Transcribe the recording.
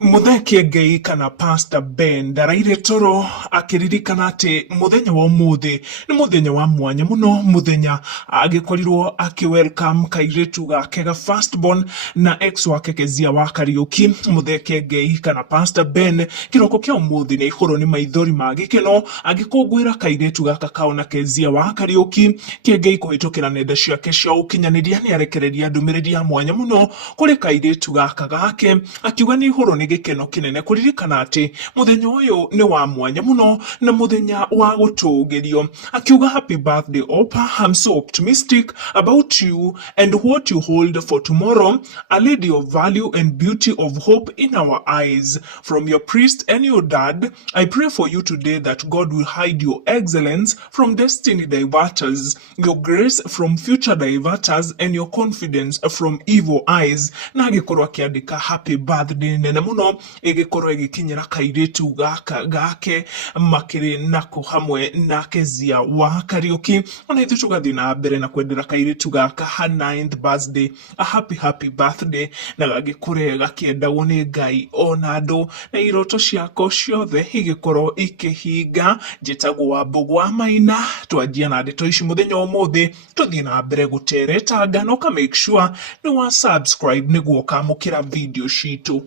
Muthe Kiengei kana Pastor Ben ndaraire toro akiririkana ati muthenya wa umuthi ni muthenya wa mwanya muno, muthenya agikorirwo welcome Kairitu gake ga firstborn na ex wake Keziah wa Kariuki. Muthe Kiengei kana Pastor Ben kiroko kia umuthi ni ihoro ni maithori magikeno agikungwira Kairitu gaka kao na Keziah wa Kariuki. Kiengei kuhitukira nenda ciake cia ukinyaniria ni arekereria ndumiriri ya mwanya muno kuri Kairitu gaka gake akiuga ni ihoro ni gikeno kinene kuririkana ati muthenya uyu ni wa mwanya muno na muthenya wa gutugirio. Akiuga happy birthday Opa, I'm so optimistic about you and what you hold for tomorrow, a lady of value and beauty of hope in our eyes. From your priest and your dad, I pray for you today that God will hide your excellence from destiny diverters, your grace from future diverters, and your confidence from evil eyes. Na agikorwo akiandika happy birthday nene muno igikorwo igikinyira Kairitu gaka gake makiri nako hamwe na Keziah wa Kariuki. Ona ithu tugathi na mbere na kwendera Kairitu gaka ha 9th birthday a happy birthday na gagikure gakiendagwo ni Ngai ona andu na iroto ciako ciothe igikorwo ikihinga. Njitagwo wa Mbugua Maina, twanjia na ndeto ici muthenya umuthi tuthie na mbere guteretanga no ka make sure ni wa subscribe niguo kamukira video citu.